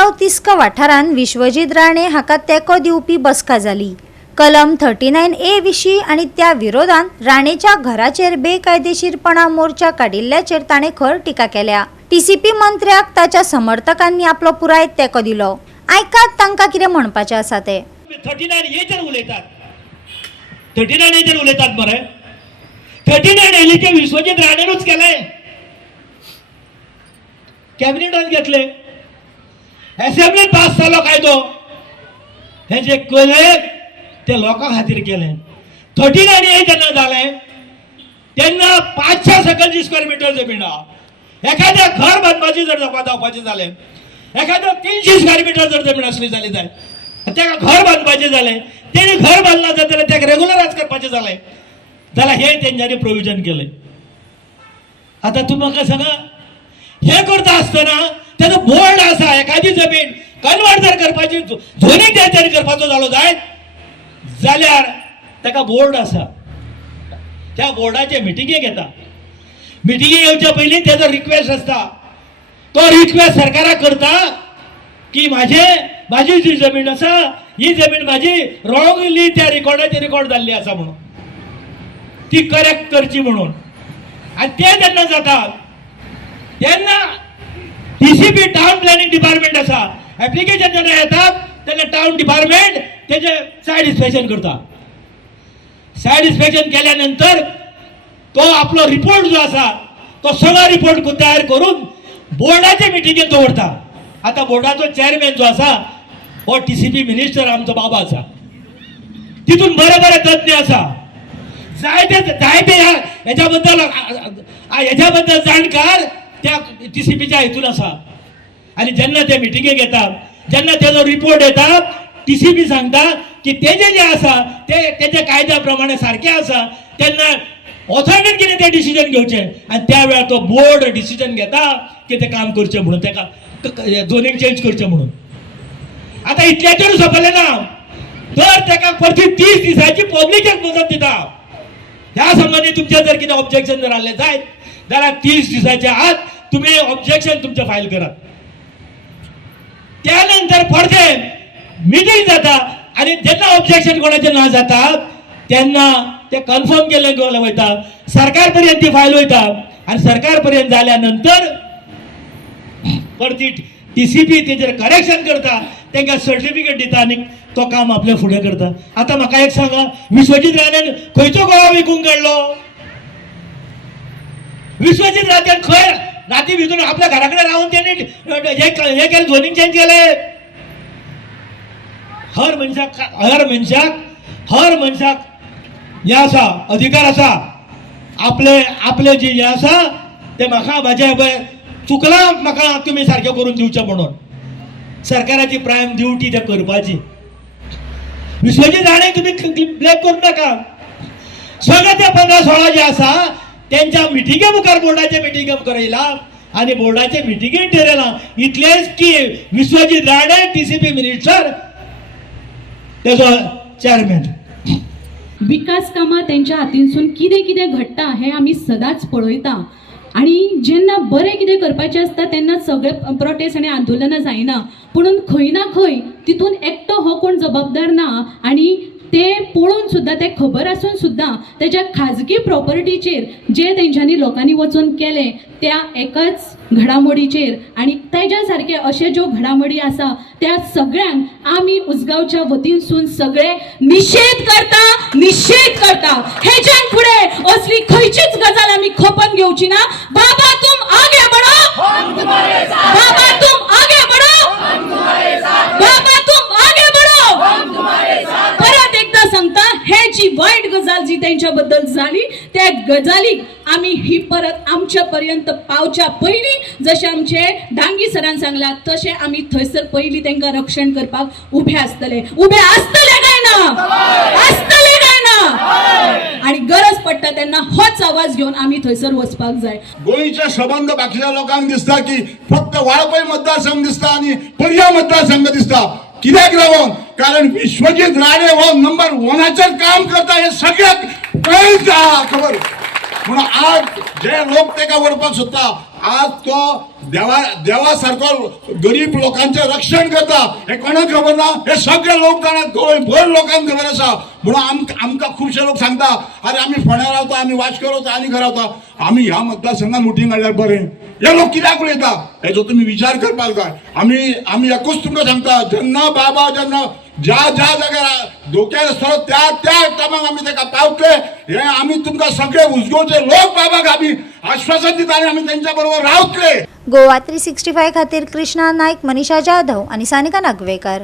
उसगांव तिस्क वाठारांत विश्वजीत राणे हाका तेंको दिवपी बसका जाली। कलम 39A विशीं आनी त्या विरोधांत राणेच्या घराचेर बेकायदेशीरपणा मोर्चा काडिल्ल्याचेर ताणें खर टिका केल्या। टीसीपी मंत्र्याक ताच्या समर्थकांनी आपलो पुराय तेंको दिलो। आयकात तांकां कितें म्हणपाचें आसा तें। 39A उलयतात, 39A उलयतात मरे। 39A विश्वजीत राणेनूच केले, कॅबिनेटान घेतले, असेंब्लीत पास जालो कायदो। हे जे केले ते लोकां खातीर केले। 39A जेन्ना जालें तेन्ना 500 सकलची स्क्वेअर मीटर जमीन आहा। एखाद्या घर बांदपाची जर जावपाचें जालें, एखाद्या 300 स्क्वेअर मीटर जर जमीन असली जाली जाय, ताका घर बांदपाचें जालें, तेणी घर बांदलां जाल्यार ताका रेग्युलरायज करपाचें जालें जाल्यार हे तेंच्यांनी प्रोविजन केलें। आतां तुमी म्हाका सांगा, हे करता आसतना तेजो बोर्ड आसा, एखादी जमीन कन्वर्ट जर करपाची झोनीक तेंच्यांनी करपाचो जालो जाल्यार ताका बोर्ड आसा, त्या बोर्डाचे मिटिंगेक येता। मिटिंगेक येवच्या पयलीं तेजो रिक्वेस्ट आसता, तो रिक्वेस्ट सरकाराक करता की माझी जी जमीन आसा ही जमीन माझी रॉंगली त्या रिकॉर्डाचेर रिकॉर्ड जाल्ली आसा म्हणून, ती करेक्ट करची म्हणून। आनी ते जेन्ना जाता तेन्ना टीसीपी टाउन प्लॅनिंग डिपार्टमेंट आसा, एप्लिकेशन जेन्ना येतात तेन्ना टाउन डिपार्टमेंट तेजे सायड इन्स्पेक्शन करता। सायड इन्स्पेक्शन केल्या नंतर तो आपलो रिपोर्ट जो आसा तो सगळो रिपोर्ट तयार करून बोर्डाचे मिटिंगेक दवरता। आता बोर्डाचो चेअरमॅन जो आसा हो टीसीपी मिनिस्टर आमचो बाबा आसा, तितून बरे बरे तज्ञ आसा, जायते ह्याच्या जाणकार त्या टीसीपीच्या हितून आसा। आणि जेन्ना ते मिटिंगेक येतात, जेन्ना तेजो रिपोर्ट येता, टीसीपी सांगता की तेजे जे आसा तेच्या कायद्या प्रमाणे सारखे आसा, तेन्ना ऑथॉरिटीन कितें ते डिसिजन घेवचें। आनी त्या वेळार तो बोर्ड डिसिजन घेता की ते काम करचें म्हणून, तेका झोनींग चेंज करचें म्हणून। आता इतल्याचेर सोंपलें ना, तर तेका परती 30 दिसांची पब्लिकेक मुदत दिता। ह्या संबंधी तुमचे जर कितें ऑब्जेक्शन जर आसलें जायत जाल्यार 30 दिसाच्या आत तुम्ही ऑब्जेक्शन तुमचे फायल करात। त्यानंतर परते मिटिंग जाता आणि जेन्ना ऑब्जेक्शन कोणाचे ना जाता तेन्ना ते कन्फर्म केले वयता, सरकार पर्यंत ती फायल वयता आणि सरकार पर्यंत जाल्यानंतर परती टीसीपी तेजेर करेक्शन करता, तांकां सर्टिफिकेट दिता आणि तो काम आपले फुडें करता। आता म्हाका एक सांगा, विश्वजीत राणेन खंयचो गोवा विकूंक काडलो? विश्वजीत राणेन खंय राती भितर आपल्या घरा कडेन रावन तेणी हे केलें, झोनींग चेंज केलें? हर मनशाक हे आसा, अधिकार आसा, आपले जे हे आसा ते म्हाका माझे चुकला, म्हाका तुम्ही सारखे करून दिवचे म्हणून। सरकाराची प्रायम ड्युटी ते करपाची। विश्वजीत राणे तुम्ही ब्लेम करू नका। सगळे ते 15-16 जे आसा त्यांच्या मिटिंगे मुखार बोर्डाचे मिटिंगे मुखार येयला आणि बोर्डाचे मिटिंगे ठरयला इतलेच की विश्वजीत राणे टीसीपी मिनिस्टर तेजो चेअरमॅन। विकास कामां त्यांच्या हातींसून कितें कितें घडटा हे आमी सदांच पळयता। आणि जेन्ना बरें कितें करपाचें आसता तेन्ना सगळे प्रोटेस्ट आनी आंदोलनां जायना, पुणून खंय ना खंय तितून एकटो हो कोण जबाबदार ना। आणि ते पळोवन सुद्दां, ते खबर आसून सुद्दां तेज्या खाजगी प्रॉपर्टीचेर जे तेंच्यांनी लोकांनी वचून केले त्या एकाच घडामोडीचेर आणि तेज्या सारखे अशे ज्यो घडामोडी आसा त्या सगळ्यांक आमी उसगांवच्या वतीनसून सगळे निषेध करता। हेच्यान फुडें असली खंयचीच गजाल आमी खपोवन घेवची ना। बाबा तुम आगे बढ़ो, हम तुम्हारे साथ, बाबा तुम आगे बढ़ो, हम तुम्हारे साथ, बाबा तुम आगे बढ़ो, हम तुम्हारे साथ। परत एकदा सांगता, हे जी वाईट गजाल जी त्यांच्या बद्दल झाली त्या गजालीक आमी ही परत आमच्या पर्यंत पावच्या पयली जशे आमचे डांगी सरान सांगला तशे आमी थंयसर पयली तांकां रक्षण करपाक उभे असतले काय ना? असतले काय ना? आणि गरज पडटा तेन्ना होच आवाज घेऊन आमी थंयसर वचपाक जाय। गोंयचे संबंध बाकीच्या लोकांक दिसता की फक्त वाळपय मतदारसंघ दिसता आणि पर्या मतदारसंघ दिसता। कित्याक लागून? कारण विश्वजीत राणे हो नंबर 1चेर काम करता हे सगळ्याक खबर। म्हणून आज जे लोक तेका वरपाक सोदता आज तो देवासारखो गरीब लोकांचे रक्षण करता हे कोणाक खबर ना, हे सगळे लोक जाणा, गोंयभर लोकांक खबर आसा. म्हणून आमकां खुबशे लोक सांगता अरे आमी फोंड्या रावता, आमी वास्को रावता, आनी खंय रावता, आमी ह्या मतदारसंघात मिटींग हाडल्यार बरें. हे लोक कित्याक उलयता हेजो तुमी विचार करपाक जाय. आमी एकूच तुमकां सांगता, जेन्ना बाबा जेन्ना ज्या जाग्यार धोक्यार आसतलो त्या टायमाक आमी ताका पावतले. हे आमी तुमकां सगळे उजगांवचे लोक बाबाक आमी आश्वासन दिता आनी आमी तेंच्या बरोबर रावतले. गोवा 365 खातीर कृष्णा नायक, मनीषा जाधव आनी सानिका नागवेकर.